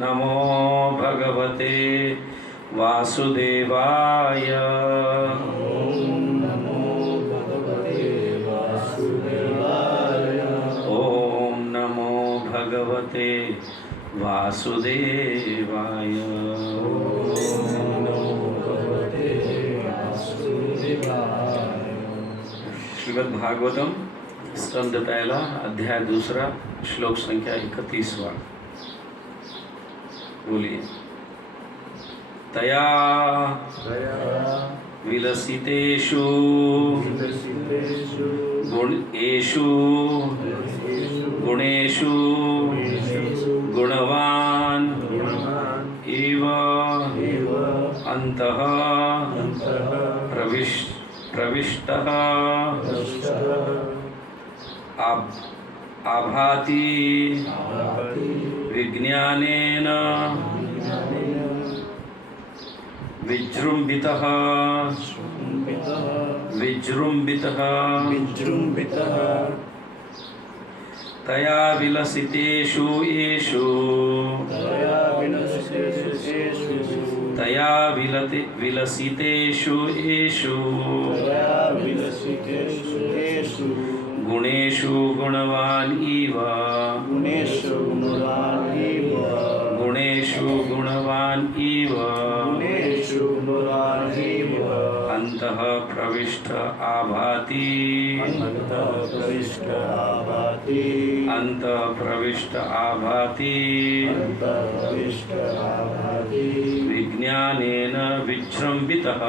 नमो भगवते वासुदेवाय। ओम नमो भगवते वासुदेवाय। श्रीमद् भागवतम स्कंद पहला अध्याय दूसरा श्लोक संख्या 31वां। बोलिए। तया विलसितेषु गुणेषु गुणेषु गुणवान् इव अन्तः प्रविष्टः आभाति विज्ञानेन विजृंभितः तया विलसितेषु येषु तया विलसितेषु येषु गुणेषु गुणवान् इव गुणेषु गुणवान् इव अन्तः प्रविष्ट आभाति अन्तः प्रविष्ट आभाति विज्ञानेन विजृंभितः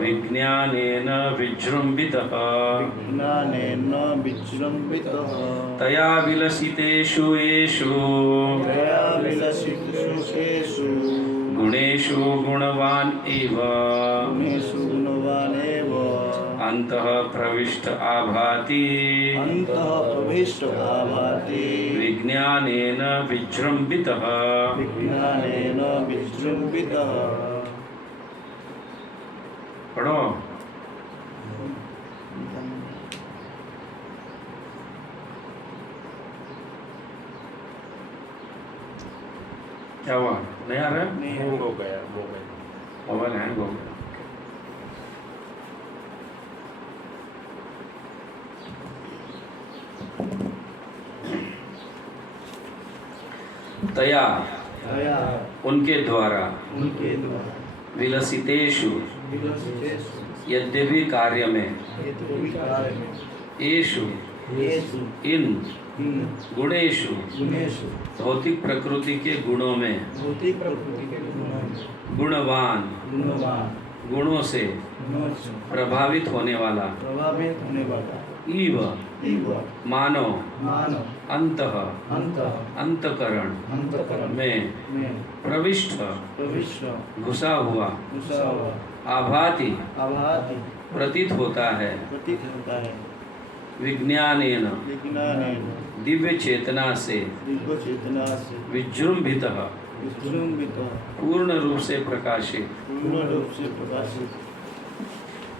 विज्ञानेन विजृंभितः तया विलसितेषु येषु गुणेषु गुणवान् एव अन्तः प्रविष्ट आभाति विज्ञानेन विजृंभितः। पढ़ो। क्या हुआ? नहीं आ रहा? हैंग हो गया मोबाइल हैंग हो गया। तया उनके द्वारा विलसितेषु यद्यपि कार्य में येषु इन गुणेषु भौतिक प्रकृति के गुणों में गुणवान गुणों से प्रभावित होने वाला इव मानो अंतः अंतकरण में प्रविष्ट घुसा हुआ आभाति प्रतीत होता है विज्ञानेन दिव्य चेतना से विजृंभितः पूर्ण रूप से प्रकाशित।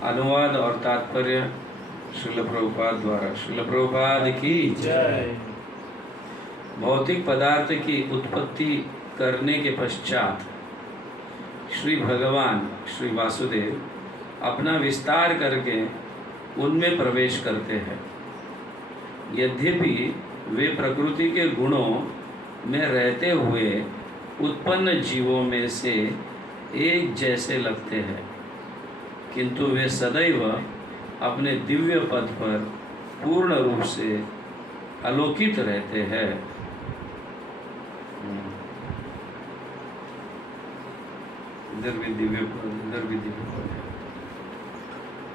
अनुवाद और तात्पर्य श्रील प्रभुपाद द्वारा। श्रील प्रभुपाद की जय। भौतिक पदार्थ की उत्पत्ति करने के पश्चात श्री भगवान श्री वासुदेव अपना विस्तार करके उनमें प्रवेश करते हैं। यद्यपि वे प्रकृति के गुणों में रहते हुए उत्पन्न जीवों में से एक जैसे लगते हैं, किंतु वे सदैव अपने दिव्य पद पर पूर्ण रूप से आलोकित रहते हैं। इधर भी दिव्य पद, इधर भी दिव्य पद है।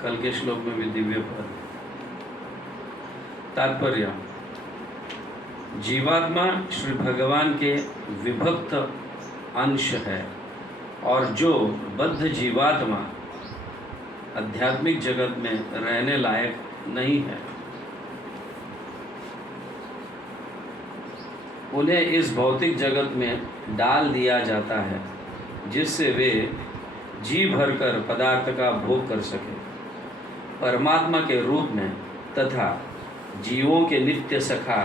कल के श्लोक में भी दिव्य पद। तात्पर्य: जीवात्मा श्री भगवान के विभक्त अंश है और जो बद्ध जीवात्मा आध्यात्मिक जगत में रहने लायक नहीं है, उन्हें इस भौतिक जगत में डाल दिया जाता है जिससे वे जी भरकर पदार्थ का भोग कर सके। परमात्मा के रूप में तथा जीवों के नित्य सखा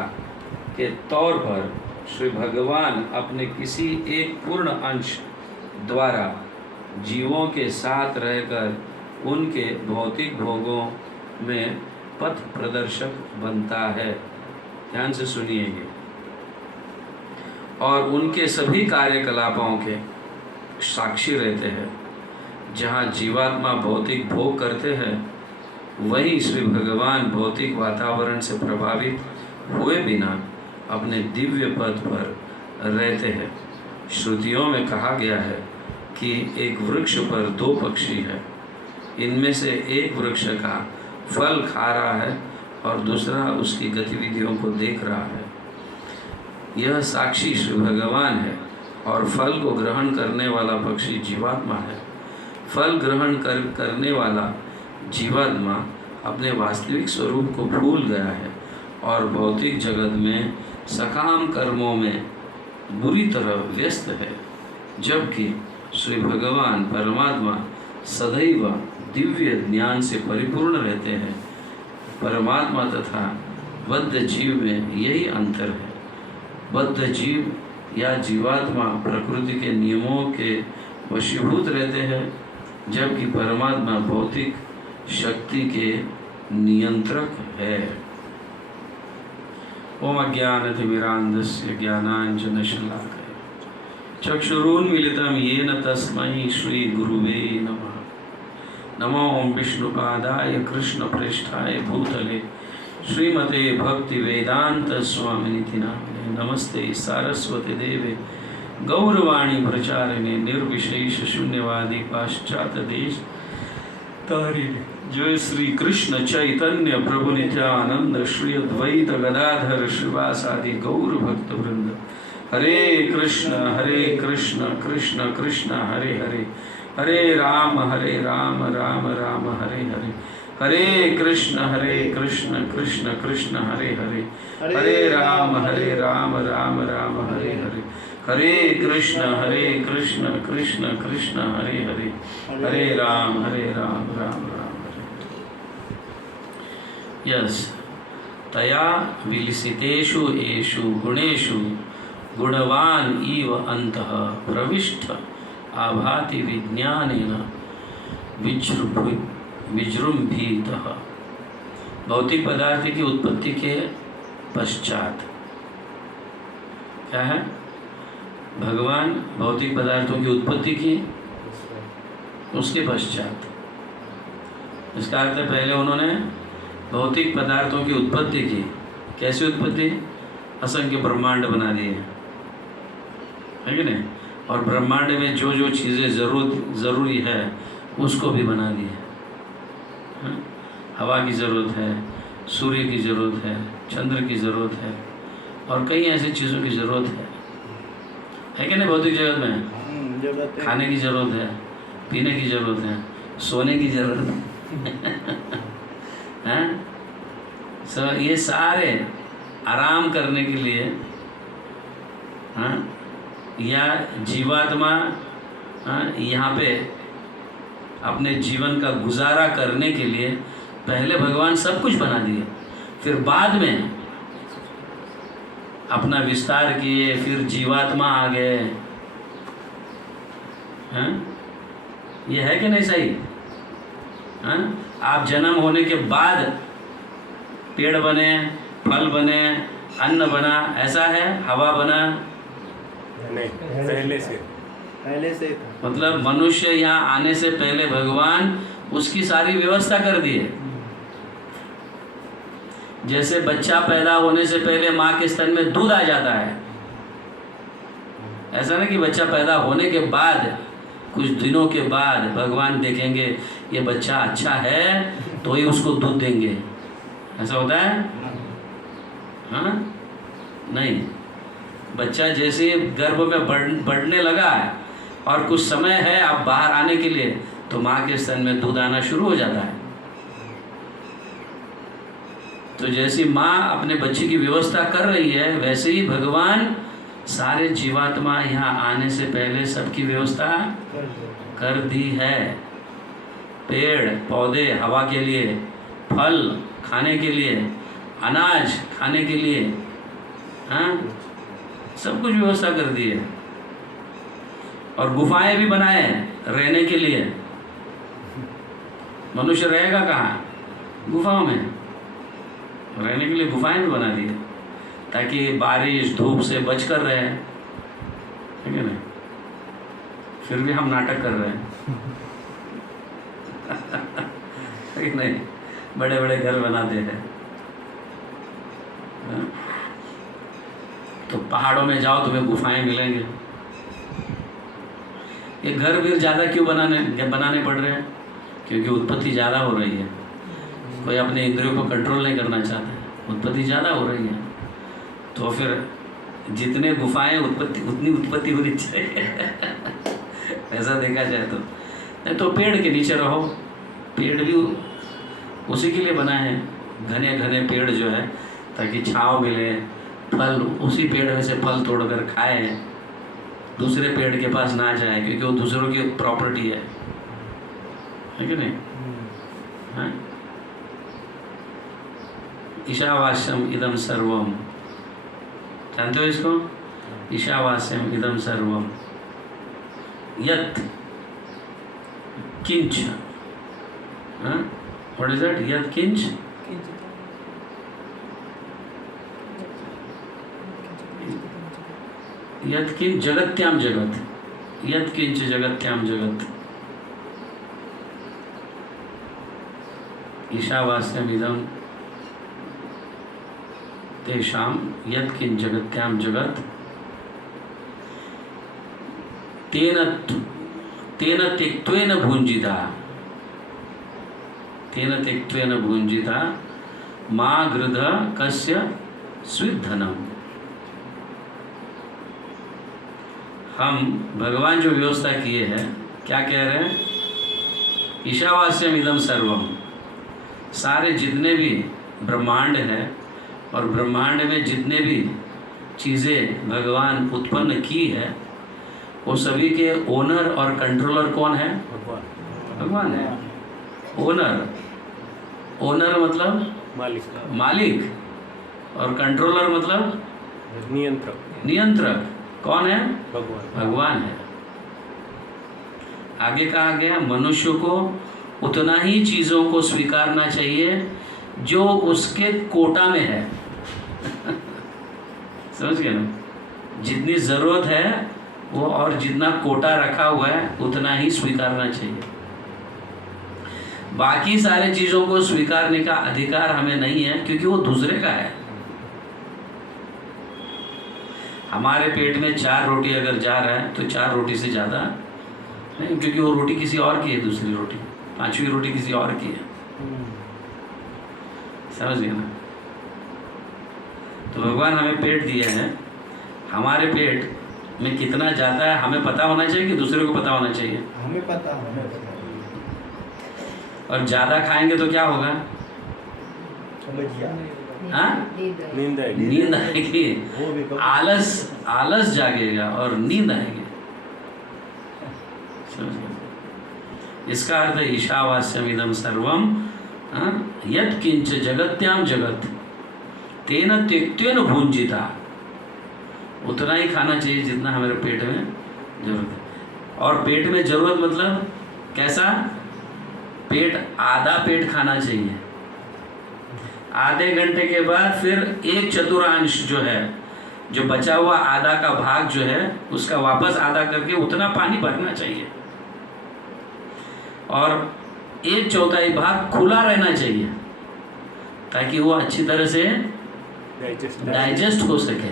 के तौर पर श्री भगवान अपने किसी एक पूर्ण अंश द्वारा जीवों के साथ रहकर उनके भौतिक भोगों में पथ प्रदर्शक बनता है। ध्यान से सुनिएगा। और उनके सभी कार्यकलापों के साक्षी रहते हैं। जहाँ जीवात्मा भौतिक भोग करते हैं, वहीं श्री भगवान भौतिक वातावरण से प्रभावित हुए बिना अपने दिव्य पद पर रहते हैं। श्रुतियों में कहा गया है कि एक वृक्ष पर 2 पक्षी है। इनमें से एक वृक्ष का फल खा रहा है और दूसरा उसकी गतिविधियों को देख रहा है। यह साक्षी श्री भगवान है और फल को ग्रहण करने वाला पक्षी जीवात्मा है। फल ग्रहण करने वाला जीवात्मा अपने वास्तविक स्वरूप को भूल गया है और भौतिक जगत में सकाम कर्मों में बुरी तरह व्यस्त है, जबकि श्री भगवान परमात्मा सदैव दिव्य ज्ञान से परिपूर्ण रहते हैं। परमात्मा तथा बद्ध जीव में यही अंतर है। बद्ध जीव या जीवात्मा प्रकृति के नियमों के वशीभूत रहते हैं, जबकि परमात्मा भौतिक शक्ति के नियंत्रक है। ओम अज्ञानतिमिरान्धस्य ज्ञानाञ्जनशलाकया चक्षुरुन्मीलितं येन तस्मै श्रीगुरुवे नमः। नमो ओम विष्णुपादाय कृष्णप्रेष्ठाय भूतले श्रीमते भक्तिवेदांत स्वामिनिति नामिने। नमस्ते सारस्वती देवे गौरवाणी प्रचारिणे निर्विशेष शून्यवादी पाश्चात्य देश तारिणे। जय श्री कृष्ण चैतन्य प्रभु नित्यानंद श्री अद्वैत गदाधर श्रीवासादि गौर भक्त वृंद। हरे कृष्ण कृष्ण कृष्ण हरे हरे, हरे राम राम राम हरे हरे। हरे कृष्ण कृष्ण कृष्ण हरे हरे, हरे राम राम राम हरे हरे। हरे कृष्ण कृष्ण कृष्ण हरे हरे, हरे राम राम राम हरे। यस तया विलसितेषु एषु गुणेषु गुणवान इव अंतः प्रविष्ट आभाति विज्ञानेन विजृंभितः। भौतिक पदार्थ की उत्पत्ति के पश्चात क्या है? भगवान भौतिक पदार्थों की उत्पत्ति की, उसके पश्चात। इसका अर्थ है पहले उन्होंने भौतिक पदार्थों की उत्पत्ति की। कैसी उत्पत्ति? असंख्य ब्रह्मांड बना दिए, है कि नहीं? और ब्रह्मांड में जो जो चीज़ें ज़रूरी है उसको भी बना दी है। हवा की ज़रूरत है, सूर्य की ज़रूरत है, चंद्र की ज़रूरत है और कई ऐसी चीज़ों की ज़रूरत है कि नहीं? भौतिक जगत में खाने की ज़रूरत है, पीने की ज़रूरत है, सोने की ज़रूरत है। सो ये सारे आराम करने के लिए, हाँ, या जीवात्मा यहाँ पे अपने जीवन का गुजारा करने के लिए पहले भगवान सब कुछ बना दिए, फिर बाद में अपना विस्तार किए, फिर जीवात्मा आ गए। हैं? ये है कि नहीं सही? हैं? आप जन्म होने के बाद पेड़ बने, फल बने, अन्न बना, ऐसा है? हवा बना? नहीं, पहले से मतलब मनुष्य यहाँ आने से पहले भगवान उसकी सारी व्यवस्था कर दी है। जैसे बच्चा पैदा होने से पहले माँ के स्तन में दूध आ जाता है, ऐसा नहीं कि बच्चा पैदा होने के बाद कुछ दिनों के बाद भगवान देखेंगे ये बच्चा अच्छा है तो ही उसको दूध देंगे, ऐसा होता है? हाँ, नहीं। बच्चा जैसे गर्भ में बढ़ने लगा है और कुछ समय है आप बाहर आने के लिए, तो माँ के स्तन में दूध आना शुरू हो जाता है। तो जैसी माँ अपने बच्चे की व्यवस्था कर रही है, वैसे ही भगवान सारे जीवात्मा यहाँ आने से पहले सबकी व्यवस्था कर दी है। पेड़ पौधे हवा के लिए, फल खाने के लिए, अनाज खाने के लिए, हाँ, सब कुछ व्यवस्था कर दी है। और गुफाएं भी बनाए हैं रहने के लिए। मनुष्य रहेगा कहाँ? गुफाओं में। रहने के लिए गुफाएं भी बना दी है ताकि बारिश धूप से बच कर रहे, ठीक है ना। फिर भी हम नाटक कर रहे हैं ठीक नहीं, बड़े बड़े घर बनाते हैं। तो पहाड़ों में जाओ तुम्हें गुफाएं मिलेंगे। ये घर भी ज़्यादा क्यों बनाने पड़ रहे हैं? क्योंकि उत्पत्ति ज़्यादा हो रही है। कोई अपने इंद्रियों को कंट्रोल नहीं करना चाहता है, उत्पत्ति ज़्यादा हो रही है। तो फिर जितने गुफाएं उत्पत्ति उतनी उत्पत्ति होनी चाहिए ऐसा देखा जाए तो। नहीं तो पेड़ के नीचे रहो। पेड़ भी उसी के लिए बना है, घने घने पेड़ जो है, ताकि छाँव मिले, फल उसी पेड़ में से फल तोड़कर खाए, दूसरे पेड़ के पास ना जाए, क्योंकि वो दूसरों की प्रॉपर्टी है कि नहीं? हाँ? ईशावास्यम इदम सर्वम, जानते हो इसको? ईशावास्यम इदम सर्वम यत् किंच, व्हाट इज दैट? यत् किंच यत् किंच जगत्याम जगत, यत् किंच जगत्याम जगत, ईशावास्यम इदम तेषाम यत् किंच जगत्याम जगत तेन त्यक्त्वेन भुञ्जिता, तेन त्यक्त्वेन भुञ्जिता मा गृध कस्य स्विद्धनम। हम भगवान जो व्यवस्था किए हैं, क्या कह रहे हैं? ईशावास्यम इदम सर्वम, सारे जितने भी ब्रह्मांड है और ब्रह्मांड में जितने भी चीज़ें भगवान उत्पन्न की है, वो सभी के ओनर और कंट्रोलर कौन है? भगवान है। ओनर, ओनर मतलब मालिक, और कंट्रोलर मतलब नियंत्रक। कौन है? भगवान है। आगे कहा गया मनुष्य को उतना ही चीज़ों को स्वीकारना चाहिए जो उसके कोटा में है समझ गए ना? जितनी ज़रूरत है वो, और जितना कोटा रखा हुआ है उतना ही स्वीकारना चाहिए। बाकी सारे चीज़ों को स्वीकारने का अधिकार हमें नहीं है, क्योंकि वो दूसरे का है। हमारे पेट में 4 रोटी अगर जा रहा है तो 4 रोटी से ज़्यादा नहीं, क्योंकि वो रोटी किसी और की है, दूसरी रोटी, 5वीं रोटी किसी और की है। समझ गए ना? तो भगवान हमें पेट दिया है, हमारे पेट में कितना जाता है हमें पता होना चाहिए कि दूसरे को पता होना चाहिए? हमें पता। और ज़्यादा खाएंगे तो क्या होगा? हाँ? नींद आएगी, आलस जागेगा और नींद आएगी। इसका अर्थ है ईशावास्यम इदम सर्वम यत् किंच जगत्याम जगत तेन त्यक्त्वेन भुञ्जिता। उतना ही खाना चाहिए जितना हमारे पेट में जरूरत है। और पेट में जरूरत मतलब कैसा? पेट, आधा पेट खाना चाहिए। आधे घंटे के बाद फिर 1/4 जो है, जो बचा हुआ आधा का भाग जो है, उसका वापस आधा करके उतना पानी भरना चाहिए। और 1/4 भाग खुला रहना चाहिए ताकि वो अच्छी तरह से डाइजेस्ट हो सके।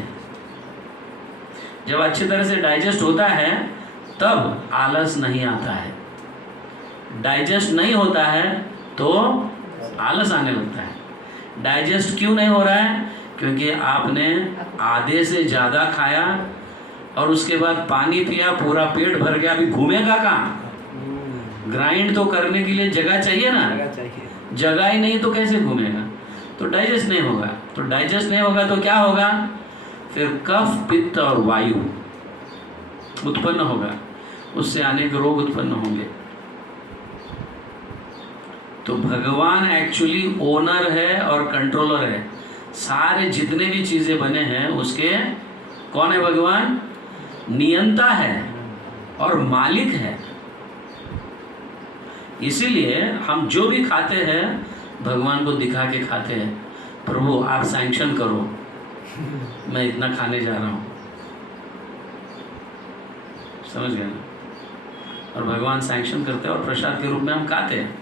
जब अच्छी तरह से डाइजेस्ट होता है तब आलस नहीं आता है। डाइजेस्ट नहीं होता है तो आलस आने लगता है। डाइजेस्ट क्यों नहीं हो रहा है? क्योंकि आपने आधे से ज़्यादा खाया और उसके बाद पानी पिया, पूरा पेट भर गया, अभी घूमेगा कहाँ? ग्राइंड तो करने के लिए जगह चाहिए ना, जगह ही नहीं तो कैसे घूमेगा? तो डाइजेस्ट नहीं होगा। तो डाइजेस्ट नहीं होगा तो क्या होगा? फिर कफ, पित्त और वायु उत्पन्न होगा, उससे अनेक रोग उत्पन्न होंगे। तो भगवान एक्चुअली ओनर है और कंट्रोलर है सारे जितने भी चीज़ें बने हैं उसके कौन है? भगवान नियंता है और मालिक है। इसीलिए हम जो भी खाते हैं भगवान को दिखा के खाते हैं, प्रभु आप सैंक्शन करो, मैं इतना खाने जा रहा हूँ। समझ गए ना? और भगवान सैंक्शन करते हैं और प्रसाद के रूप में हम खाते हैं,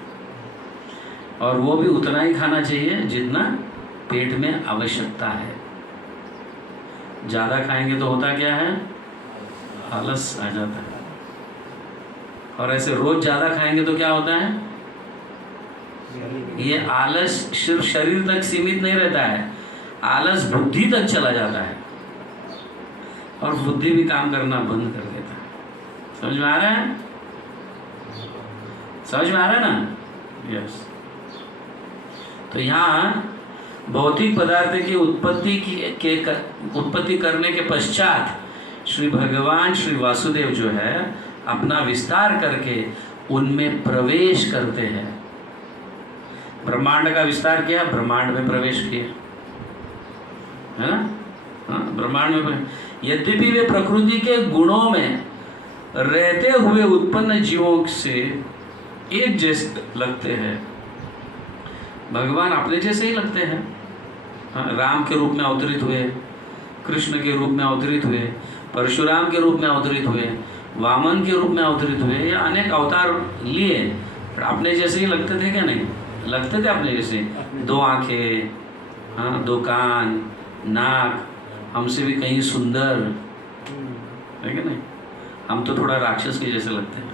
और वो भी उतना ही खाना चाहिए जितना पेट में आवश्यकता है। ज़्यादा खाएंगे तो होता क्या है? आलस आ जाता है। और ऐसे रोज ज़्यादा खाएंगे तो क्या होता है? ये आलस सिर्फ शरीर तक सीमित नहीं रहता है, आलस बुद्धि तक चला जाता है और बुद्धि भी काम करना बंद कर देता है। समझ में आ रहा है? समझ में आ रहा है ना? यस। तो यहाँ भौतिक पदार्थ की उत्पत्ति करने के पश्चात श्री भगवान श्री वासुदेव जो है अपना विस्तार करके उनमें प्रवेश करते हैं। ब्रह्मांड का विस्तार किया, ब्रह्मांड में प्रवेश किया, है ना? हाँ, ब्रह्मांड में। यद्यपि वे प्रकृति के गुणों में रहते हुए उत्पन्न जीवों से एक जैसे लगते हैं, भगवान अपने जैसे ही लगते हैं। हाँ, राम के रूप में अवतरित हुए, कृष्ण के रूप में अवतरित हुए, परशुराम के रूप में अवतरित हुए, वामन के रूप में अवतरित हुए, ये अनेक अवतार लिए, अपने जैसे ही लगते थे क्या? नहीं लगते थे अपने जैसे। दो आंखें, हाँ, दो कान, नाक, हमसे भी कहीं सुंदर है क्या? नहीं, हम तो थोड़ा राक्षस के जैसे लगते हैं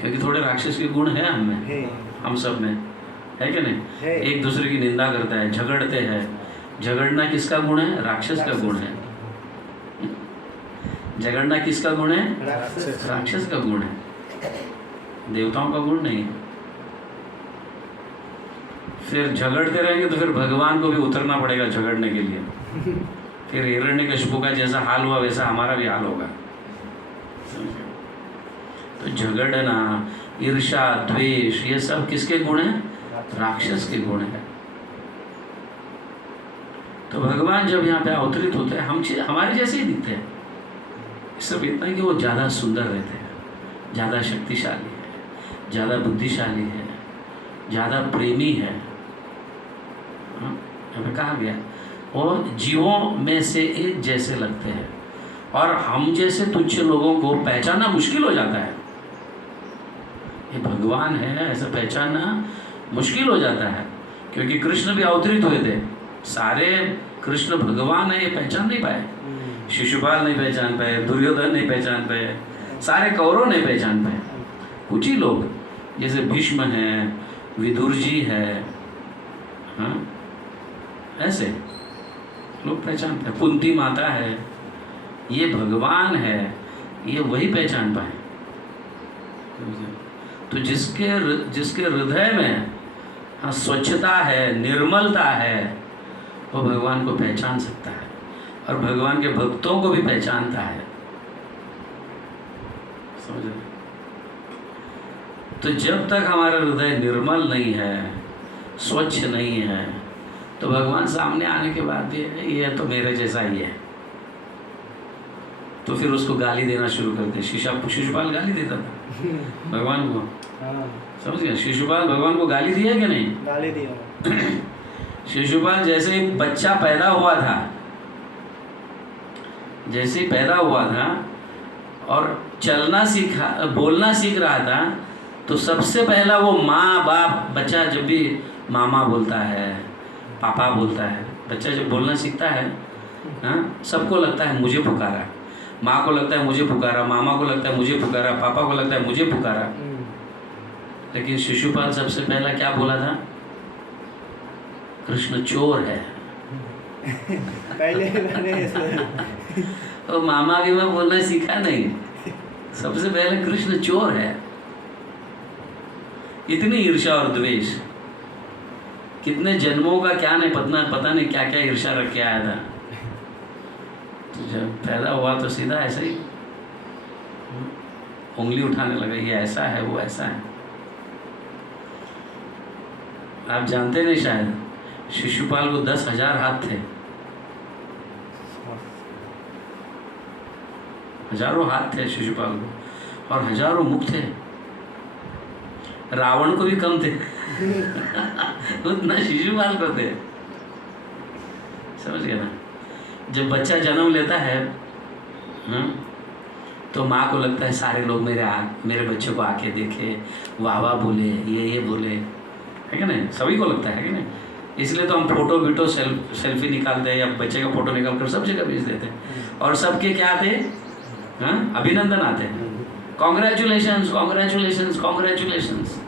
क्योंकि थोड़े राक्षस के गुण हैं हम में, हम सब में, है क्या नहीं? एक दूसरे की निंदा करता है, झगड़ते हैं। झगड़ना किसका गुण है? राक्षस का गुण है। झगड़ना किसका गुण है? राक्षस का गुण है, देवताओं का गुण नहीं है। फिर झगड़ते रहेंगे तो फिर भगवान को भी उतरना पड़ेगा झगड़ने के लिए। फिर हिरण्यकशिपु का जैसा हाल हुआ वैसा हमारा भी हाल होगा। तो झगड़ना, ईर्ष्या, द्वेष, ये सब किसके गुण हैं? राक्षस के गुण है। तो भगवान जब यहाँ पे अवतरित होते हैं हम हमारे जैसे ही दिखते हैं, सिर्फ इतना कि वो ज़्यादा सुंदर रहते हैं, ज़्यादा शक्तिशाली है, ज़्यादा बुद्धिशाली है, ज़्यादा प्रेमी है। हमें कहा गया वो जीवों में से एक जैसे लगते हैं, और हम जैसे तुच्छ लोगों को पहचानना मुश्किल हो जाता है। ये भगवान है ऐसा पहचानना मुश्किल हो जाता है, क्योंकि कृष्ण भी अवतरित हुए थे, सारे कृष्ण भगवान है ये पहचान नहीं पाए। शिशुपाल नहीं पहचान पाए, दुर्योधन नहीं पहचान पाए, सारे कौरव नहीं पहचान पाए। कुछ ही लोग जैसे भीष्म है, विदुर जी है, हाँ, ऐसे लोग पहचान पाए। कुंती माता है, ये भगवान है, ये वही पहचान पाए। तो जिसके हृदय में हाँ स्वच्छता है, निर्मलता है, वो भगवान को पहचान सकता है और भगवान के भक्तों को भी पहचानता है। समझ रहे? तो जब तक हमारा हृदय निर्मल नहीं है, स्वच्छ नहीं है, तो भगवान सामने आने के बाद ये तो मेरे जैसा ही है, तो फिर उसको गाली देना शुरू करते। शिशुपाल गाली देता था भगवान को, समझ गया? शिशुपाल भगवान को गाली दिया कि नहीं? गाली दिया। शिशुपाल जैसे ही बच्चा पैदा हुआ था, जैसे ही पैदा हुआ था और चलना सीखा, बोलना सीख रहा था, तो सबसे पहला वो माँ बाप, बच्चा जब भी मामा बोलता है, पापा बोलता है, बच्चा जब बोलना सीखता है, हाँ, सबको लगता है मुझे पुकारा, माँ को लगता है मुझे पुकारा, मामा को लगता है मुझे पुकारा, पापा को लगता है मुझे पुकारा। लेकिन शिशुपाल सबसे पहला क्या बोला था? कृष्ण चोर है। पहले तो मामा भी मैं बोलना सीखा नहीं, सबसे पहले कृष्ण चोर है। इतनी ईर्ष्या और द्वेष, कितने जन्मों का क्या नहीं पता नहीं क्या क्या ईर्ष्या रख के आया था। तो जब पैदा हुआ तो सीधा ऐसा ही उंगली उठाने लगा, ये ऐसा है, वो ऐसा है। आप जानते नहीं शायद, शिशुपाल को 10,000 हाथ थे, हजारों हाथ थे शिशुपाल को, और हजारों मुख थे। रावण को भी कम थे उतना शिशुपाल को थे। समझ गए ना? जब बच्चा जन्म लेता है तो माँ को लगता है सारे लोग मेरे बच्चे को आके देखे, वाह वाह बोले, ये बोले, है क्या नहीं? सभी को लगता है कि नहीं? इसलिए तो हम फोटो वीटो सेल्फी निकालते हैं या बच्चे का फोटो निकाल कर सब जगह भेज देते हैं, और सबके क्या आते हैं? अभिनंदन आते हैं, कॉन्ग्रेचुलेशंस कॉन्ग्रेचुलेशंस कॉन्ग्रेचुलेशंस।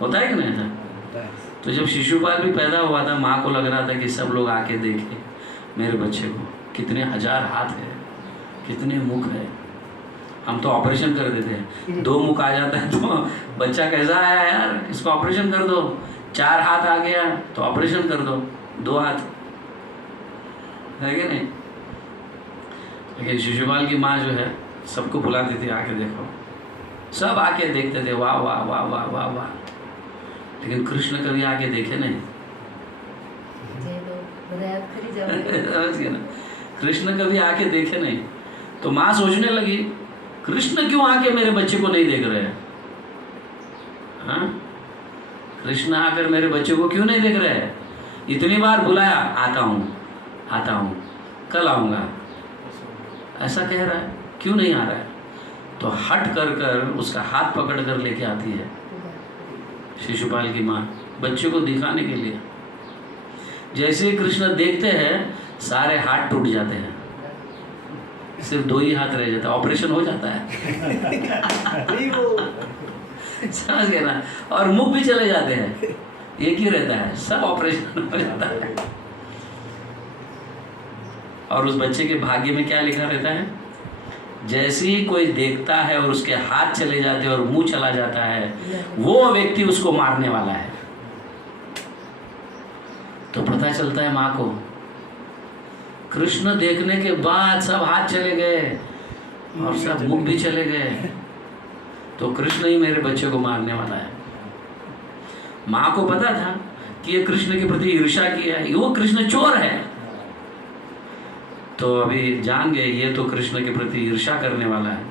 होता है कि नहीं था? तो जब शिशुपाल भी पैदा हुआ था, माँ को लग रहा था कि सब लोग आके देखें मेरे बच्चे को, कितने हजार हाथ है, कितने मुख है। हम तो ऑपरेशन कर देते हैं, 2 मुख आ जाता है तो बच्चा कैसा आया यार, इसको ऑपरेशन कर दो। 4 हाथ आ गया तो ऑपरेशन कर दो, 2 हाथ, है कि नहीं? लेकिन शिशुपाल की माँ जो है सबको बुलाती थी, आके देखो, सब आके देखते थे, वाह वाह वाह वाह वाह वाह। लेकिन कृष्ण कभी आके देखे नहीं। समझ गए ना? कृष्ण कभी आके देखे नहीं। तो माँ सोचने लगी, कृष्ण क्यों आके मेरे बच्चे को नहीं देख रहे हैं? हाँ, कृष्ण आकर मेरे बच्चे को क्यों नहीं देख रहे हैं? इतनी बार बुलाया, आता हूँ, कल आऊँगा, ऐसा कह रहा है, क्यों नहीं आ रहा है? तो हट कर उसका हाथ पकड़ कर लेके आती है शिशुपाल की माँ, बच्चे को दिखाने के लिए। जैसे ही कृष्ण देखते हैं, सारे हाथ टूट जाते हैं, सिर्फ 2 ही हाथ रह जाता है, ऑपरेशन हो जाता है समझ गए ना? और मुख भी चले जाते हैं, एक ही रहता है, सब ऑपरेशन हो जाता है। और उस बच्चे के भाग्य में क्या लिखा रहता है? जैसे ही कोई देखता है और उसके हाथ चले जाते हैं और मुंह चला जाता है, वो व्यक्ति उसको मारने वाला है। तो पता चलता है माँ को, कृष्ण देखने के बाद सब हाथ चले गए और सब मुख भी चले गए, तो कृष्ण ही मेरे बच्चे को मारने वाला है। माँ को पता था कि ये कृष्ण के प्रति ईर्ष्या किया है, वो कृष्ण चोर है। तो अभी जान गए ये तो कृष्ण के प्रति ईर्ष्या करने वाला है।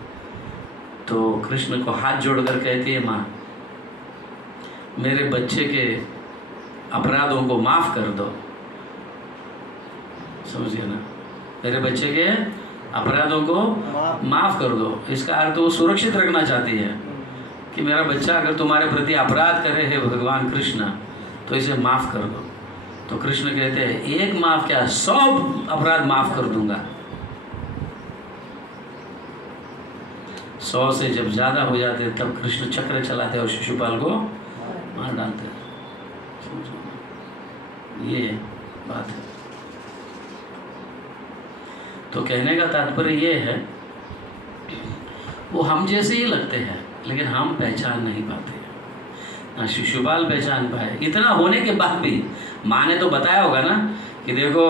तो कृष्ण को हाथ जोड़कर कहती है माँ, मेरे बच्चे के अपराधों को माफ़ कर दो। समझिए ना? मेरे बच्चे के अपराधों को माफ़ कर दो। इसका अर्थ वो सुरक्षित रखना चाहती है कि मेरा बच्चा अगर तुम्हारे प्रति अपराध करे है भगवान कृष्ण, तो इसे माफ़ कर दो। तो कृष्ण कहते हैं, एक माफ़ क्या, 100 अपराध माफ़ कर दूंगा। 100 से जब ज़्यादा हो जाते तब कृष्ण चक्र चलाते और शिशुपाल को मार डालते। ये बात है। तो कहने का तात्पर्य ये है, वो हम जैसे ही लगते हैं लेकिन हम पहचान नहीं पाते। ना शिशुपाल पहचान पाए। इतना होने के बाद भी माँ ने तो बताया होगा ना कि देखो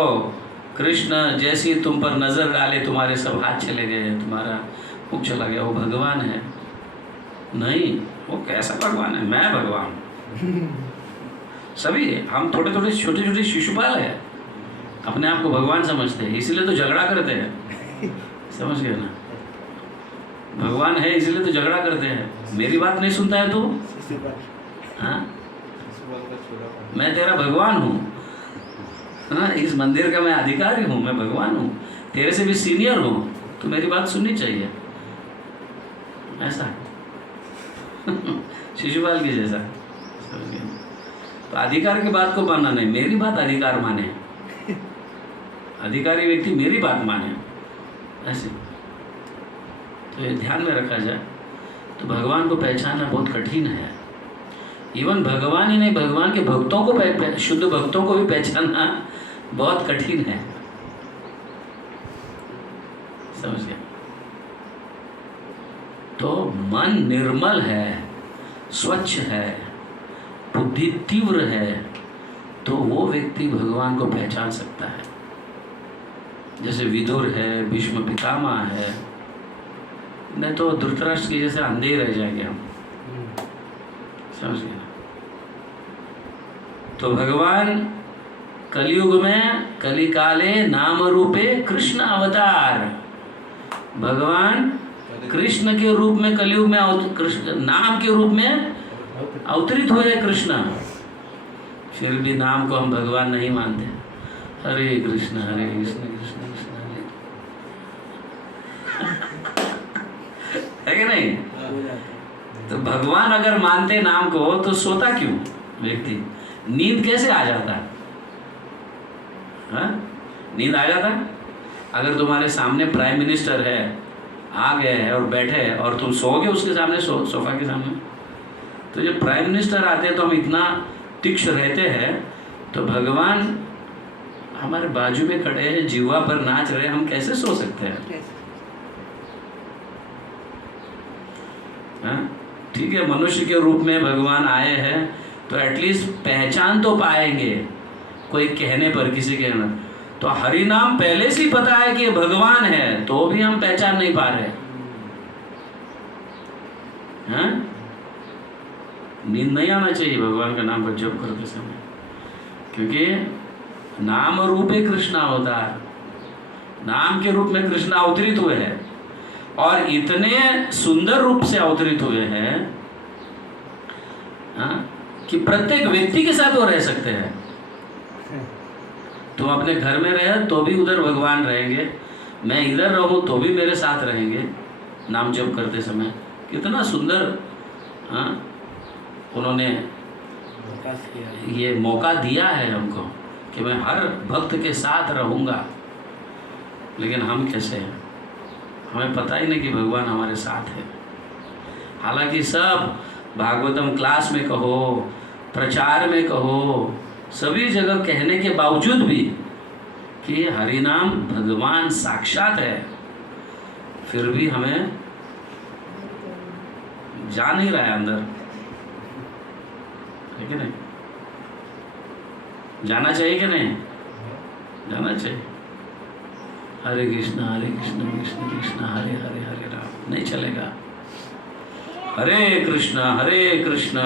कृष्ण जैसी तुम पर नज़र डाले तुम्हारे सब हाथ चले गए, तुम्हारा मुख चला गया, वो भगवान है? नहीं, वो कैसा भगवान है? मैं भगवान। सभी हम थोड़े थोड़े छोटे छोटे शिशुपाल है, अपने आप को भगवान समझते हैं, इसीलिए तो झगड़ा करते हैं। समझ गए ना? भगवान है इसलिए तो झगड़ा करते हैं। मेरी बात नहीं सुनता है तू? हाँ, मैं तेरा भगवान हूँ। हाँ, इस मंदिर का मैं अधिकारी हूँ, मैं भगवान हूँ, तेरे से भी सीनियर हूँ, तो मेरी बात सुननी चाहिए। ऐसा शिशुपाल की जैसा। तो अधिकार की बात को मानना नहीं, मेरी बात अधिकार माने, अधिकारी व्यक्ति मेरी बात माने, ऐसे। तो ये ध्यान में रखा जाए। तो भगवान को पहचानना बहुत कठिन है। इवन भगवान ही नहीं, भगवान के भक्तों को, शुद्ध भक्तों को भी पहचानना बहुत कठिन है। समझ गए? तो मन निर्मल है, स्वच्छ है, बुद्धि तीव्र है, तो वो व्यक्ति भगवान को पहचान सकता है। जैसे विदुर है, भीष्म पितामह है, नहीं तो धृतराष्ट्र के जैसे अंधे ही रह जाएंगे हम। समझ गए? तो भगवान कलयुग में कलिकाले नाम रूपे कृष्ण अवतार, भगवान कृष्ण के रूप में कलयुग में कृष्ण नाम के रूप में अवतरित हुए कृष्ण। फिर भी नाम को हम भगवान नहीं मानते। हरे कृष्ण कृष्ण कृष्ण हरे। है कि नहीं? तो भगवान अगर मानते नाम को तो सोता क्यों व्यक्ति? नींद कैसे आ जाता? हाँ, नींद आ जाता? अगर तुम्हारे सामने प्राइम मिनिस्टर है, आ गए हैं और बैठे हैं और तुम सोओगे उसके सामने, सोफा के सामने? तो जब प्राइम मिनिस्टर आते हैं तो हम इतना तीक्ष्ण रहते हैं, तो भगवान हमारे बाजू में खड़े हैं, जीवा पर नाच रहे हैं, हम कैसे सो सकते हैं? हाँ, ठीक है, मनुष्य के रूप में भगवान आए हैं तो एटलीस्ट पहचान तो पाएंगे कोई कहने पर, किसी कहना। तो हरि नाम पहले से ही पता है कि भगवान है, तो भी हम पहचान नहीं पा रहे। हाँ, नींद नहीं आना चाहिए भगवान का नाम का जप करते समय, क्योंकि नाम रूपे कृष्ण अवतार, नाम के रूप में कृष्ण अवतरित हुए हैं और इतने सुंदर रूप से अवतरित हुए हैं, हाँ, कि प्रत्येक व्यक्ति के साथ वो रह सकते हैं। तुम अपने घर में रहे तो भी उधर भगवान रहेंगे, मैं इधर रहूं तो भी मेरे साथ रहेंगे नाम जप करते समय। कितना सुंदर, हाँ, उन्होंने ये मौका दिया है हमको कि मैं हर भक्त के साथ रहूँगा। लेकिन हम कैसे हैं? हमें पता ही नहीं कि भगवान हमारे साथ है। हालांकि सब भागवतम क्लास में कहो, प्रचार में कहो, सभी जगह कहने के बावजूद भी कि हरि नाम भगवान साक्षात है, फिर भी हमें जा नहीं रहा है अंदर, है कि नहीं? जाना चाहिए कि नहीं? जाना चाहिए। हरे कृष्ण कृष्ण कृष्ण हरे हरे, हरे राम। नहीं चलेगा। हरे कृष्ण कृष्ण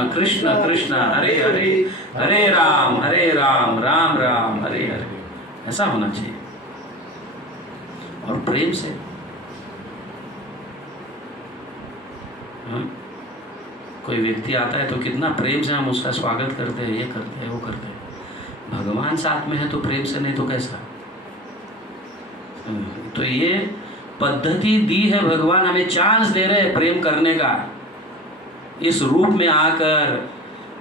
कृष्ण हरे हरे, हरे राम राम राम हरे हरे। ऐसा होना चाहिए, और प्रेम से। हाँ? कोई व्यक्ति आता है तो कितना प्रेम से हम उसका स्वागत करते हैं, ये करते हैं, वो करते हैं। भगवान साथ में है तो प्रेम से, नहीं तो कैसा? तो ये पद्धति दी है भगवान, हमें चांस दे रहे हैं प्रेम करने का। इस रूप में आकर,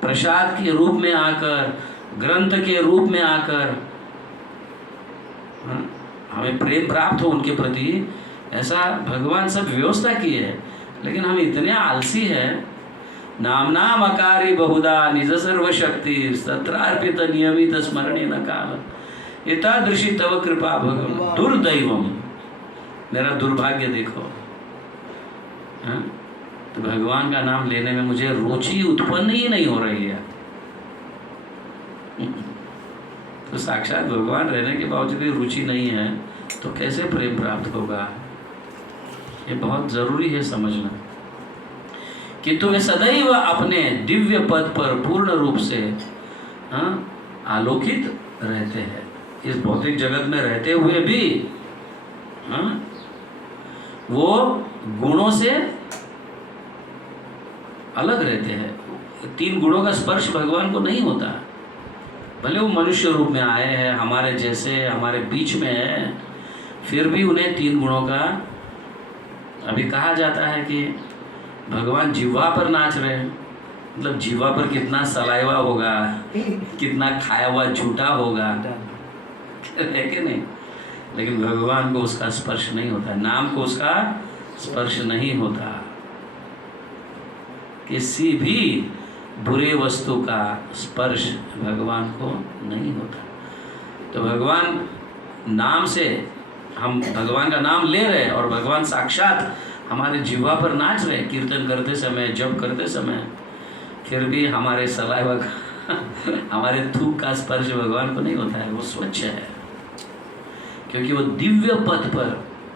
प्रसाद के रूप में आकर, ग्रंथ के रूप में आकर, हमें प्रेम प्राप्त हो उनके प्रति, ऐसा भगवान सब व्यवस्था की है। लेकिन हम इतने आलसी हैं। नाम नाम अकारी बहुधा निज सर्वशक्ति सत्रार्पित नियमित स्मरणे न काल एतादृशी तव कृपा भगवान दुर्दैवम। मेरा दुर्भाग्य देखो। हाँ? तो भगवान का नाम लेने में मुझे रुचि उत्पन्न ही नहीं हो रही है। तो साक्षात भगवान रहने के बावजूद भी रुचि नहीं है तो कैसे प्रेम प्राप्त होगा? ये बहुत ज़रूरी है समझना कि तुम्हें सदैव अपने दिव्य पद पर पूर्ण रूप से, हाँ, आलोकित रहते हैं। इस भौतिक जगत में रहते हुए भी, हाँ, वो गुणों से अलग रहते हैं। 3 गुणों का स्पर्श भगवान को नहीं होता। भले वो मनुष्य रूप में आए हैं, हमारे जैसे, हमारे बीच में है, फिर भी उन्हें 3 गुणों का, अभी कहा जाता है कि भगवान जिह्वा पर नाच रहे हैं। मतलब जिह्वा पर कितना सलाइवा होगा, कितना खाया हुआ झूठा होगा, है कि नहीं? लेकिन भगवान को उसका स्पर्श नहीं होता, नाम को उसका स्पर्श नहीं होता। किसी भी बुरे वस्तु का स्पर्श भगवान को नहीं होता। तो भगवान नाम से, हम भगवान का नाम ले रहे हैं और भगवान साक्षात हमारे जिह्वा पर नाच रहे हैं कीर्तन करते समय, जप करते समय, फिर भी हमारे सलाइवा का हमारे थूक का स्पर्श भगवान को नहीं होता है। वो स्वच्छ है क्योंकि वो दिव्य पद पर,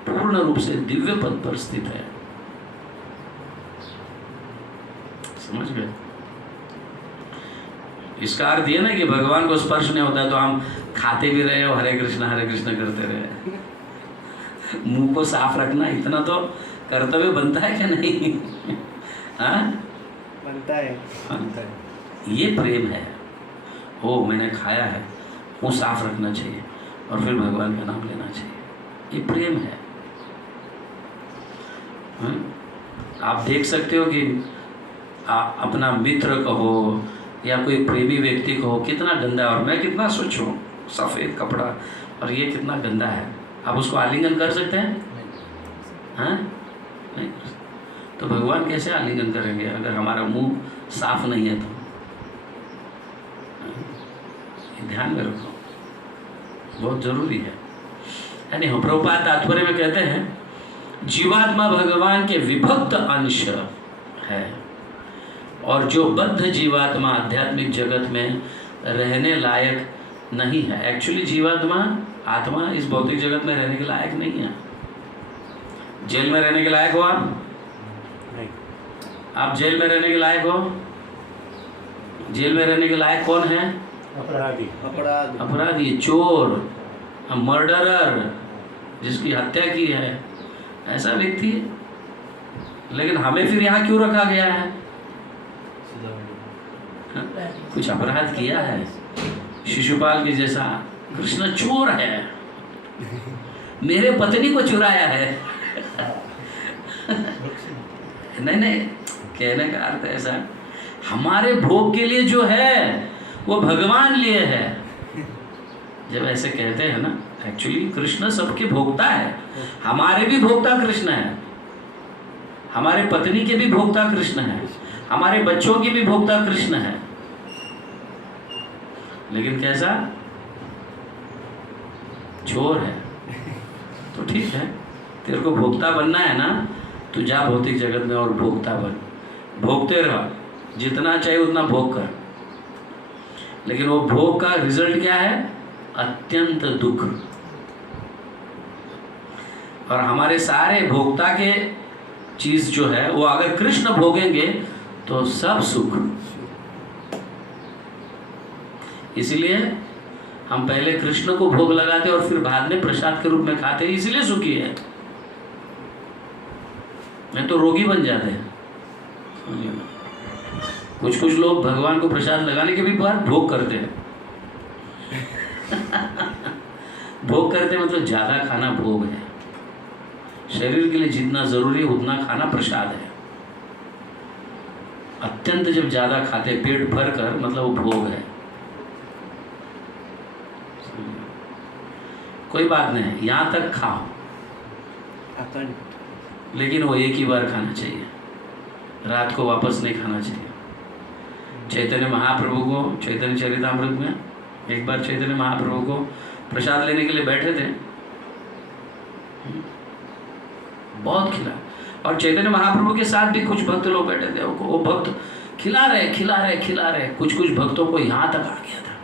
पूर्ण रूप से दिव्य पद पर स्थित है। समझ गए? इसका अर्थ ये ना कि भगवान को स्पर्श नहीं होता तो हम खाते भी रहे और हरे कृष्ण करते रहे। मुंह को साफ रखना इतना तो कर्तव्य बनता है क्या नहीं? हाँ, बनता है। ये प्रेम है। ओ मैंने खाया है, मुंह साफ रखना चाहिए और फिर भगवान का नाम लेना चाहिए, ये प्रेम है। हाँ? आप देख सकते हो कि अपना मित्र कहो या कोई प्रेमी व्यक्ति कहो कितना गंदा, और मैं कितना स्वच्छ हूँ, सफ़ेद कपड़ा, और ये कितना गंदा है, आप उसको आलिंगन कर सकते हैं? हाँ, नहीं। तो भगवान कैसे आलिंगन करेंगे अगर हमारा मुंह साफ नहीं है? तो ये ध्यान में रखो, बहुत जरूरी है। यानी प्रभुपाद तात्पर्य में कहते हैं जीवात्मा भगवान के विभक्त अंश है और जो बद्ध जीवात्मा आध्यात्मिक जगत में रहने लायक नहीं है। एक्चुअली जीवात्मा, आत्मा इस भौतिक जगत में रहने के लायक नहीं है। जेल में रहने के लायक हो आप? नहीं। आप जेल में रहने के लायक हो? जेल में रहने के लायक कौन है? अपराधी। अपराधी, चोर, मर्डरर, जिसकी हत्या की है, ऐसा व्यक्ति। लेकिन हमें फिर यहाँ क्यों रखा गया है? कुछ अपराध किया है। शिशुपाल के जैसा कृष्ण चोर है, मेरे पत्नी को चुराया है। नहीं, कहने का अर्थ ऐसा, हमारे भोग के लिए जो है वो भगवान लिए है। जब ऐसे कहते हैं ना, एक्चुअली कृष्ण सबके भोक्ता है, हमारे भी भोक्ता कृष्ण है, हमारे पत्नी के भी भोक्ता कृष्ण है, हमारे बच्चों की भी भोक्ता कृष्ण है। लेकिन कैसा? चोर है। तो ठीक है, तेरे को भोक्ता बनना है ना, तो जा भौतिक जगत में और भोक्ता बन, भोगते रह, जितना चाहिए उतना भोग कर। लेकिन वो भोग का रिजल्ट क्या है? अत्यंत दुख। और हमारे सारे भोक्ता के चीज जो है वो अगर कृष्ण भोगेंगे तो सब सुख। इसलिए हम पहले कृष्ण को भोग लगाते और फिर बाद में प्रसाद के रूप में खाते, इसलिए सुखी है। नहीं तो रोगी बन जाते हैं। कुछ लोग भगवान को प्रसाद लगाने के भी बाद भोग करते हैं। भोग करते मतलब ज़्यादा खाना भोग है। शरीर के लिए जितना जरूरी है उतना खाना प्रसाद है। अत्यंत जब ज़्यादा खाते पेट भर कर मतलब वो भोग है। कोई बात नहीं, यहाँ तक खाओ, लेकिन वो एक ही बार खाना चाहिए, रात को वापस नहीं खाना चाहिए। चैतन्य महाप्रभु को चैतन्य चरितामृत में एक बार चैतन्य महाप्रभु को प्रसाद लेने के लिए बैठे थे, बहुत खिला, और चैतन्य महाप्रभु के साथ भी कुछ भक्त लोग बैठे थे। वो भक्त खिला रहे, कुछ भक्तों को यहाँ तक आ गया था।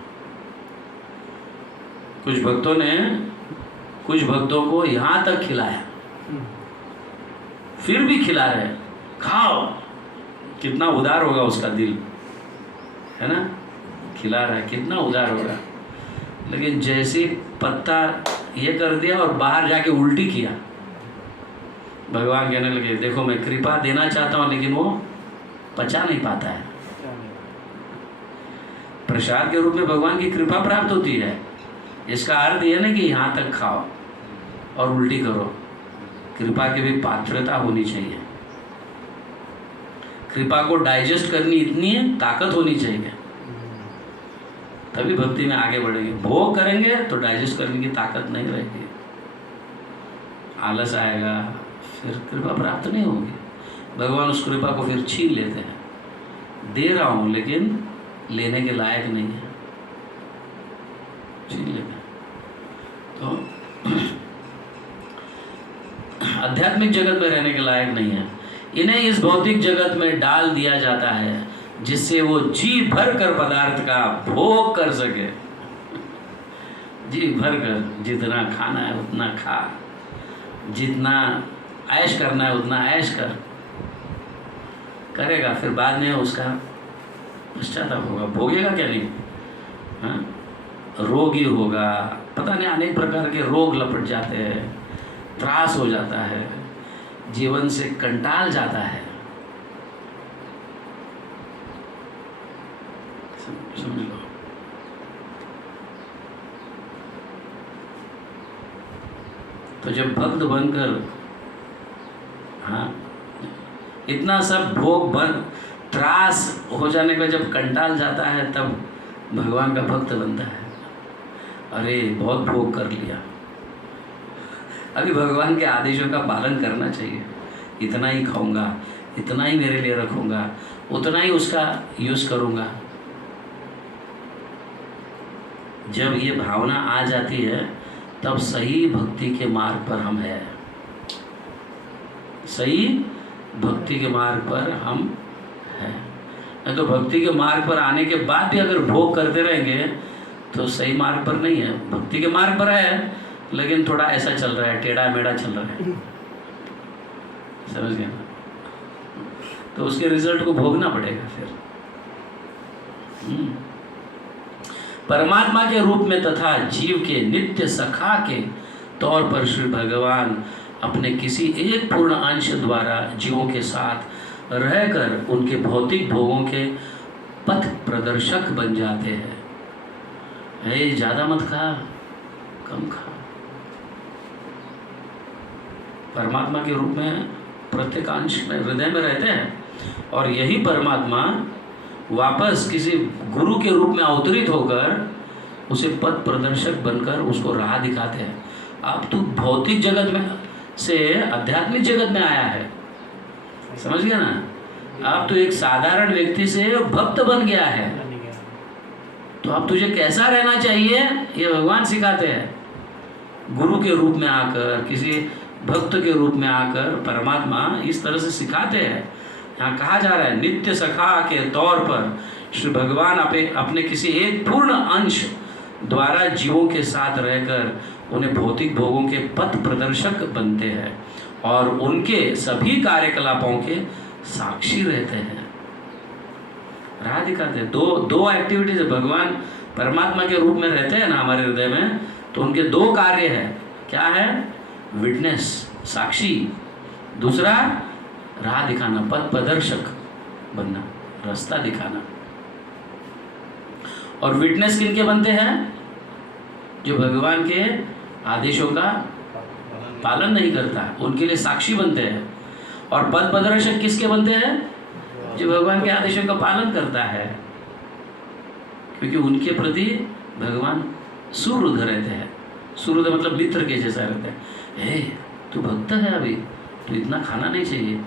कुछ भक्तों को यहाँ तक खिलाया, फिर भी खिला रहे, खाओ। कितना उदार होगा उसका दिल, है ना? खिला रहा है, कितना उदार होगा। लेकिन जैसे पत्ता ये कर दिया और बाहर जाके उल्टी किया, भगवान कहने लगे देखो मैं कृपा देना चाहता हूँ लेकिन वो पचा नहीं पाता है। प्रसाद के रूप में भगवान की कृपा प्राप्त होती है। इसका अर्थ यह ना कि यहाँ तक खाओ और उल्टी करो। कृपा की भी पात्रता होनी चाहिए। कृपा को डाइजेस्ट करनी इतनी ताकत होनी चाहिए, तभी भक्ति में आगे बढ़ेंगे। भोग करेंगे तो डाइजेस्ट करने की ताकत नहीं रहेगी, आलस आएगा, फिर कृपा प्राप्त नहीं होगी। भगवान उस कृपा को फिर छीन लेते हैं। दे रहा हूँ लेकिन लेने के लायक नहीं है, छीन लेते हैं। तो आध्यात्मिक जगत में रहने के लायक नहीं है। इन्हें इस भौतिक जगत में डाल दिया जाता है जिससे वो जी भर कर पदार्थ का भोग कर सके। जी भर कर, जितना खाना है उतना खा, जितना ऐश करना है उतना ऐश करेगा। फिर बाद में उसका पश्चाताप होगा, भोगेगा क्या नहीं? हाँ, रोगी होगा, पता नहीं अनेक प्रकार के रोग लपट जाते हैं, त्रास हो जाता है, जीवन से कंटाल जाता है। समझ लो। तो जब भक्त बनकर, हाँ, इतना सब भोग बन त्रास हो जाने का जब कंटाल जाता है, तब भगवान का भक्त बनता है। अरे बहुत भोग कर लिया, अभी भगवान के आदेशों का पालन करना चाहिए। इतना ही खाऊंगा, इतना ही मेरे लिए रखूंगा, उतना ही उसका यूज़ करूंगा। जब ये भावना आ जाती है, तब सही भक्ति के मार्ग पर हम हैं। सही भक्ति के मार्ग पर हम हैं। नहीं तो भक्ति के मार्ग पर आने के बाद भी अगर भोग करते रहेंगे तो सही मार्ग पर नहीं है। भक्ति के मार्ग पर है, लेकिन थोड़ा ऐसा चल रहा है, टेढ़ा मेढ़ा चल रहा है। समझ गए ना? तो उसके रिजल्ट को भोगना पड़ेगा फिर। परमात्मा के रूप में तथा जीव के नित्य सखा के तौर पर श्री भगवान अपने किसी एक पूर्ण अंश द्वारा जीवों के साथ रहकर उनके भौतिक भोगों के पथ प्रदर्शक बन जाते हैं। ज़्यादा मत खा, कम खा। परमात्मा के रूप में प्रत्येक अंश में हृदय में रहते हैं, और यही परमात्मा वापस किसी गुरु के रूप में अवतरित होकर उसे पथ प्रदर्शक बनकर उसको राह दिखाते हैं। अब तू भौतिक जगत में से आध्यात्मिक जगत में आया है, समझ गया ना? अब तो एक साधारण व्यक्ति से भक्त बन गया है, तो अब तुझे कैसा रहना चाहिए ये भगवान सिखाते हैं। गुरु के रूप में आकर, किसी भक्त के रूप में आकर परमात्मा इस तरह से सिखाते हैं। यहाँ कहा जा रहा है नित्य सखा के तौर पर श्री भगवान अपने किसी एक पूर्ण अंश द्वारा जीवों के साथ रहकर उन्हें भौतिक भोगों के पथ प्रदर्शक बनते हैं और उनके सभी कार्यकलापों के साक्षी रहते हैं, राह दिखाते हैं। दो एक्टिविटीज भगवान परमात्मा के रूप में रहते हैं ना हमारे हृदय में, तो उनके दो कार्य है। क्या है? विटनेस, साक्षी। दूसरा राह दिखाना, पथ प्रदर्शक बनना, रास्ता दिखाना। और विटनेस किनके बनते हैं? जो भगवान के आदेशों का पालन नहीं करता, उनके लिए साक्षी बनते हैं। और पथ प्रदर्शक किसके बनते हैं? जो भगवान के आदेशों का पालन करता है, क्योंकि उनके प्रति भगवान सुहृद रहते हैं। सुहृद मतलब मित्र के जैसा रहते हैं। हे, तू भक्त है, अभी तो इतना खाना नहीं चाहिए,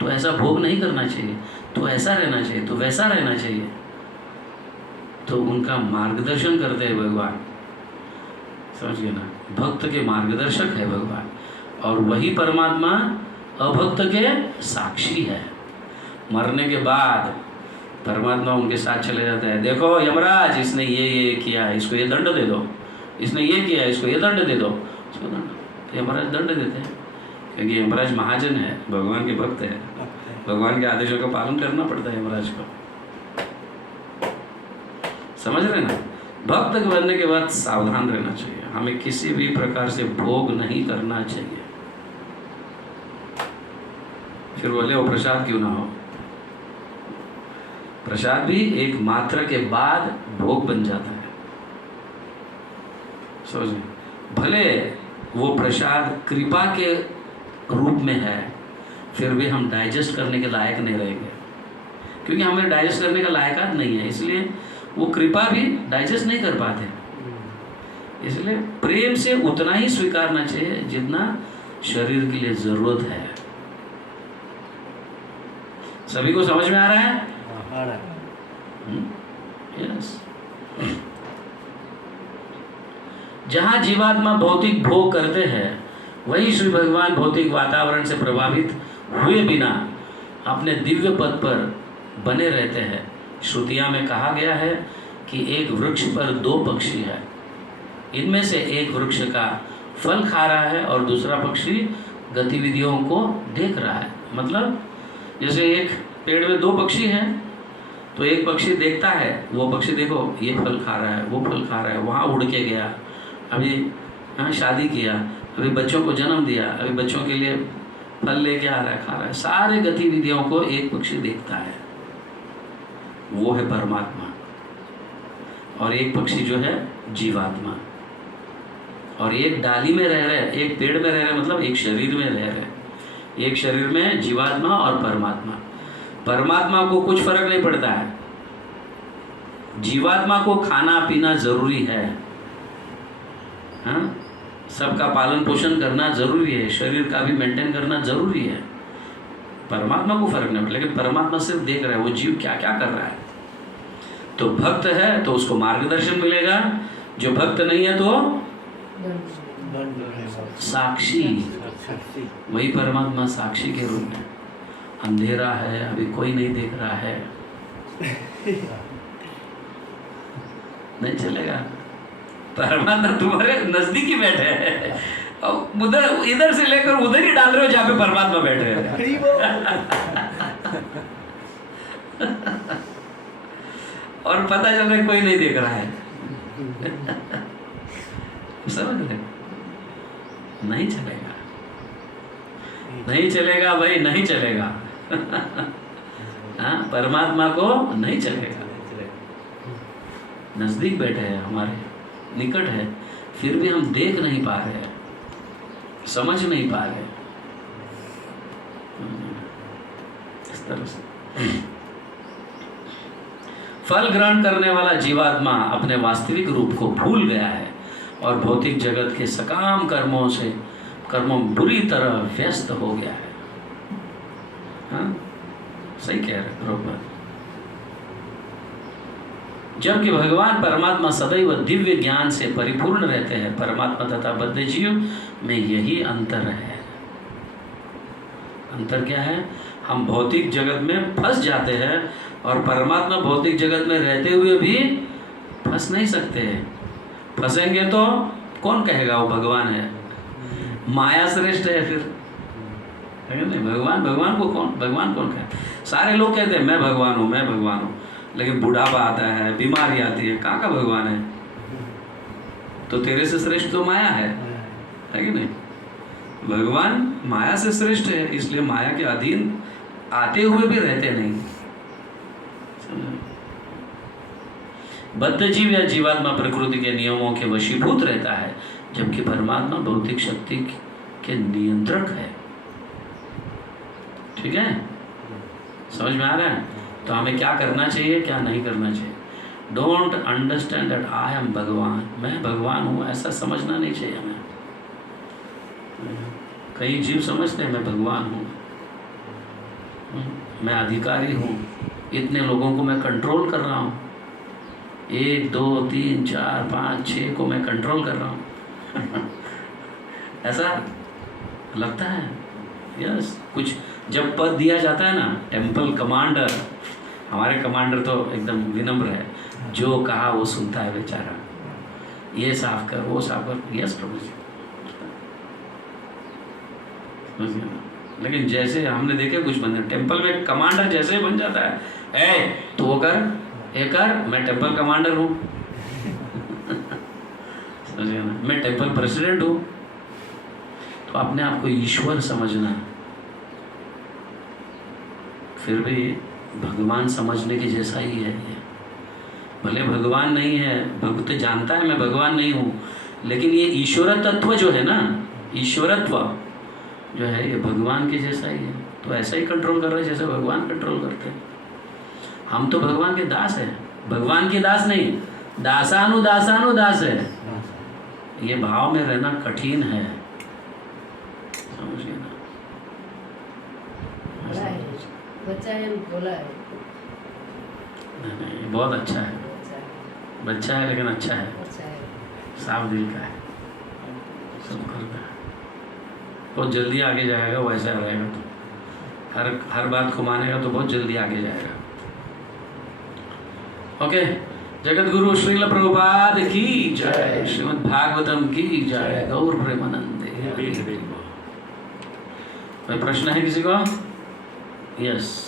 तो ऐसा भोग नहीं करना चाहिए, तो ऐसा रहना चाहिए, तो वैसा रहना चाहिए। तो उनका मार्गदर्शन करते हैं भगवान, समझ गए ना? भक्त के मार्गदर्शक है भगवान, और वही परमात्मा अभक्त के साक्षी है। मरने के बाद परमात्मा उनके साथ चले जाता है। देखो यमराज, इसने ये किया है, इसको ये दंड दे दो, इसने ये किया है, इसको ये दंड दे दो, इसको दंड। तो यमराज दंड देते हैं, क्योंकि यमराज महाजन है, भगवान के भक्त है। भगवान के आदेशों का पालन करना पड़ता है यमराज को, समझ रहे ना? भक्त बनने के बाद सावधान रहना चाहिए, हमें किसी भी प्रकार से भोग नहीं करना चाहिए। फिर बोले वो प्रसाद क्यों ना हो, प्रसाद भी एक मात्रा के बाद भोग बन जाता है। समझे? भले वो प्रसाद कृपा के रूप में है, फिर भी हम डाइजेस्ट करने के लायक नहीं रहेंगे, क्योंकि हमें डाइजेस्ट करने का लायकात नहीं है, इसलिए वो कृपा भी डाइजेस्ट नहीं कर पाते। इसलिए प्रेम से उतना ही स्वीकारना चाहिए जितना शरीर के लिए जरूरत है। सभी को समझ में आ रहा है? आ रहा है। यस। जहाँ जीवात्मा भौतिक भोग करते हैं, वही श्री भगवान भौतिक वातावरण से प्रभावित हुए बिना अपने दिव्य पद पर बने रहते हैं। श्रुतियाँ में कहा गया है कि एक वृक्ष पर दो पक्षी है, इनमें से एक वृक्ष का फल खा रहा है और दूसरा पक्षी गतिविधियों को देख रहा है। मतलब जैसे एक पेड़ में दो पक्षी हैं, तो एक पक्षी देखता है, वो पक्षी देखो ये फल खा रहा है, वो फल खा रहा है, वहाँ उड़ के गया, अभी शादी किया, अभी बच्चों को जन्म दिया, अभी बच्चों के लिए फल लेके आ रहा है, खा रहा है, सारे गतिविधियों को एक पक्षी देखता है, वो है परमात्मा। और एक पक्षी जो है जीवात्मा। और एक डाली में रह रहे, एक पेड़ में रह रहे, मतलब एक शरीर में रह रहे, एक शरीर में जीवात्मा और परमात्मा। परमात्मा को कुछ फर्क नहीं पड़ता है, जीवात्मा को खाना पीना जरूरी है, हाँ, सबका पालन पोषण करना जरूरी है, शरीर का भी मेंटेन करना जरूरी है। परमात्मा को फर्क नहीं पड़ता, लेकिन परमात्मा सिर्फ देख रहा है वो जीव क्या क्या कर रहा है। तो भक्त है तो उसको मार्गदर्शन मिलेगा, जो भक्त नहीं है तो साक्षी, वही परमात्मा साक्षी के रूप में। अंधेरा है, अभी कोई नहीं देख रहा है, नहीं चलेगा। परमात्मा तुम्हारे नजदीक ही बैठे हैं, और उधर इधर से लेकर उधर ही डाल रहे हो जहाँ पे परमात्मा बैठे हैं। और पता चल रहा है कोई नहीं देख रहा है। समझ रहे? नहीं चलेगा, नहीं चलेगा भाई, नहीं चलेगा। हाँ, परमात्मा को नहीं चलेगा। नजदीक बैठे हैं, हमारे निकट है, फिर भी हम देख नहीं पा रहे, समझ नहीं पा रहे, इस तरह से। फल ग्रहण करने वाला जीवात्मा अपने वास्तविक रूप को भूल गया है और भौतिक जगत के सकाम कर्मों बुरी तरह व्यस्त हो गया है। हाँ? सही कह रहे बरोबर। जबकि भगवान परमात्मा सदैव दिव्य ज्ञान से परिपूर्ण रहते हैं, परमात्मा तथा बद्ध जीव में यही अंतर है। अंतर क्या है? हम भौतिक जगत में फंस जाते हैं और परमात्मा भौतिक जगत में रहते हुए भी फंस नहीं सकते। फंसेंगे तो कौन कहेगा वो भगवान है? माया श्रेष्ठ है फिर, है नहीं? भगवान कौन कहे? सारे लोग कहते हैं मैं भगवान हूँ, मैं भगवान हूँ, लेकिन बुढ़ापा आता है, बीमारी आती है, कहाँ का भगवान है? तो तेरे से श्रेष्ठ तो माया है कि नहीं? भगवान माया से श्रेष्ठ है, इसलिए माया के अधीन आते हुए भी रहते नहीं। बद्ध जीव या जीवात्मा प्रकृति के नियमों के वशीभूत रहता है, जबकि परमात्मा भौतिक शक्ति के नियंत्रक है। ठीक है, समझ में आ रहा है? तो हमें क्या करना चाहिए, क्या नहीं करना चाहिए? Don't understand that I am भगवान, मैं भगवान हूँ, ऐसा समझना नहीं चाहिए हमें। कई जीव समझते हैं मैं भगवान हूँ, मैं अधिकारी हूँ, इतने लोगों को मैं कंट्रोल कर रहा हूँ, 1 2 3 4 5 6 को मैं कंट्रोल कर रहा हूँ। ऐसा लगता है। यस, कुछ जब पद दिया जाता है ना, टेम्पल कमांडर, हमारे कमांडर तो एकदम विनम्र है, जो कहा वो सुनता है बेचारा, ये साफ कर, वो साफ कर। यस प्रभु जी। लेकिन जैसे हमने देखे कुछ बंदे टेम्पल में कमांडर जैसे ही बन जाता है, ए तो वो कर, ये कर, मैं टेम्पल कमांडर हूँ। समझिए ना, मैं टेम्पल प्रेसिडेंट हूँ। तो अपने आप को ईश्वर समझना, फिर भी भगवान समझने के जैसा ही है ये। भले भगवान नहीं है, भक्त जानता है मैं भगवान नहीं हूँ, लेकिन ये ईश्वर तत्व जो है ना, ईश्वरत्व जो है, ये भगवान के जैसा ही है। तो ऐसा ही कंट्रोल कर रहे हैं जैसे भगवान कंट्रोल करते हैं। हम तो भगवान के दास हैं, भगवान के दास नहीं, दासानुदास है। ये भाव में रहना कठिन है, समझिए ना। बच्चा है, बोला है। नहीं, बहुत अच्छा है, बच्चा है लेकिन अच्छा है, साफ दिल का है, सब करता है, बहुत जल्दी आगे जाएगा। वैसा रहेगा तो हर बात को मानेगा तो बहुत जल्दी आगे जाएगा। ओके, जगत गुरु श्रील प्रभुपाद की जय, श्रीमद् भागवतम की जय, गौर प्रेमानंदे। कोई प्रश्न है किसी को? यस।